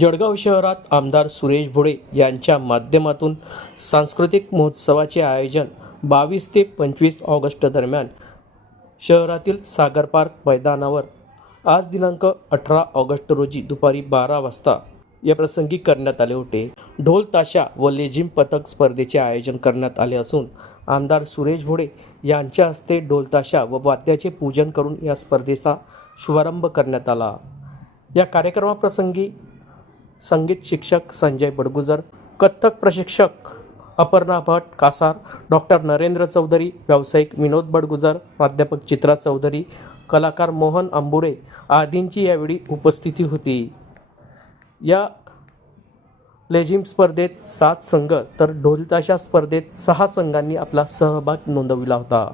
जळगाव शहरात आमदार सुरेश भोळे यांच्या माध्यमातून सांस्कृतिक महोत्सवाचे आयोजन बावीस ते पंचवीस ऑगस्ट दरम्यान शहरातील सागर पार्क मैदानावर आज दिनांक अठरा ऑगस्ट रोजी दुपारी बारा वाजता या प्रसंगी करण्यात आले होते. ढोल ताशा व लेझिम पथक स्पर्धेचे आयोजन करण्यात आले असून आमदार सुरेश भोळे यांच्या हस्ते ढोल ताशा व वाद्याचे पूजन करून या स्पर्धेचा शुभारंभ करण्यात आला. या कार्यक्रमाप्रसंगी संगीत शिक्षक संजय बडगुजर कथ्थक प्रशिक्षक अपर्णा भट कासार डॉक्टर नरेंद्र चौधरी व्यावसायिक विनोद बडगुजर प्राध्यापक चित्रा चौधरी कलाकार मोहन आंबुरे आदींची यावेळी उपस्थिती होती. या लेझिम स्पर्धेत सात संघ तर ढोलताशा स्पर्धेत सहा संघांनी आपला सहभाग नोंदविला होता.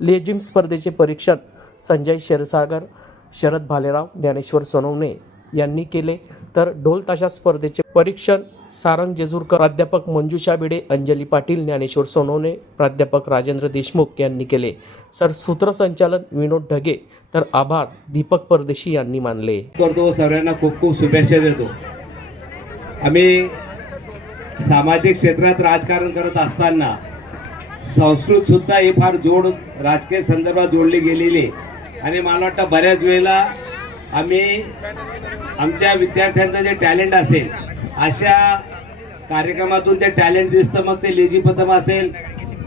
लेझिम स्पर्धेचे परीक्षण संजय क्षीरसागर शरद भालेराव ज्ञानेश्वर सोनवणे यांनी केले. तर ढोल ताशा स्पर्धेचे परीक्षण. सारंग जेजूरकर प्राध्यापक मंजुषा भिडे अंजली पाटील ज्ञानेश्वर सोनवणे प्राध्यापक राजेंद्र देशमुख यांनी केले. सर सूत्रसंचालन विनोद ढगे तर आभार दीपक परदेशी यांनी मानले. करतो सगळ्यांना खूप खूप शुभेच्छा देतो. आम्ही सामाजिक क्षेत्रात राजकारण करत असताना संस्कृत सुद्धा ही फार जोड राजकीय संदर्भात जोडली गेलेली आणि मला वाटतं बऱ्याच वेळेला आम्ही आमच्या विद्यार्थ्यांचं जे टॅलेंट असेल अशा कार्यक्रमातून ते टॅलेंट दिसतं मग ते लेझीपथम असेल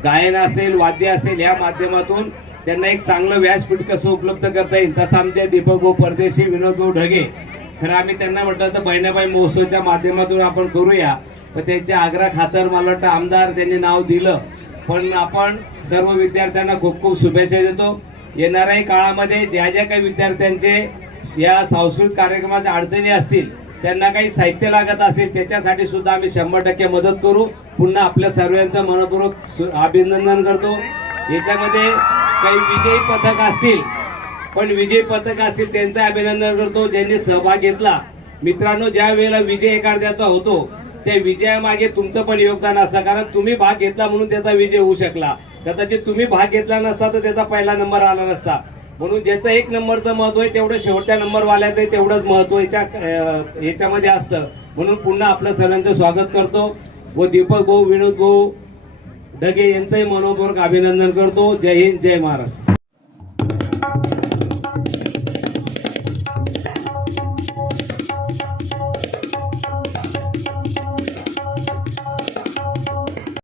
गायन असेल वाद्य असेल या माध्यमातून त्यांना एक चांगलं व्यासपीठ कसं उपलब्ध करता येईल तसं आमचे दीपक भाऊ परदेशी विनोद भाऊ ढगे खरं आम्ही त्यांना म्हटलं तर बहिणाबाई महोत्सवच्या माध्यमातून आपण करूया. तर त्यांच्या आग्रा खातर मला वाटतं आमदार त्यांनी नाव दिलं. पण आपण सर्व विद्यार्थ्यांना खूप खूप शुभेच्छा देतो. येणाऱ्याही काळामध्ये ज्या ज्या काही विद्यार्थ्यांचे या सांस्कृतिक कार्यक्रमाच्या अडचणी असतील त्यांना काही साहित्य लागत असेल त्याच्यासाठी सुद्धा आम्ही शंभर टक्के मदत करू. पुन्हा आपल्या सर्वांचं मनपूर्वक अभिनंदन करतो. याच्यामध्ये काही विजयी पथक असतील पण विजयी पथक असतील त्यांचं अभिनंदन करतो. ज्यांनी सहभाग घेतला मित्रांनो ज्या वेळेला विजय एखाद्याचा होतो त्या विजयामागे तुमचं पण योगदान असतं. कारण तुम्ही भाग घेतला म्हणून त्याचा विजय होऊ शकला. कदाचित तुम्ही भाग घेतला नसता तर त्याचा पहिला नंबर आला नसता. म्हणून ज्याचं एक नंबरचं महत्त्व आहे तेवढं शेवटच्या नंबरवाल्याचं आहे तेवढंच महत्त्व याच्या याच्यामध्ये असतं. म्हणून पुन्हा आपलं सगळ्यांचं स्वागत करतो. व दीपक भाऊ विनोद भाऊ ढगे यांचंही मनोपूर्वक अभिनंदन करतो. जय हिंद जय महाराष्ट्र.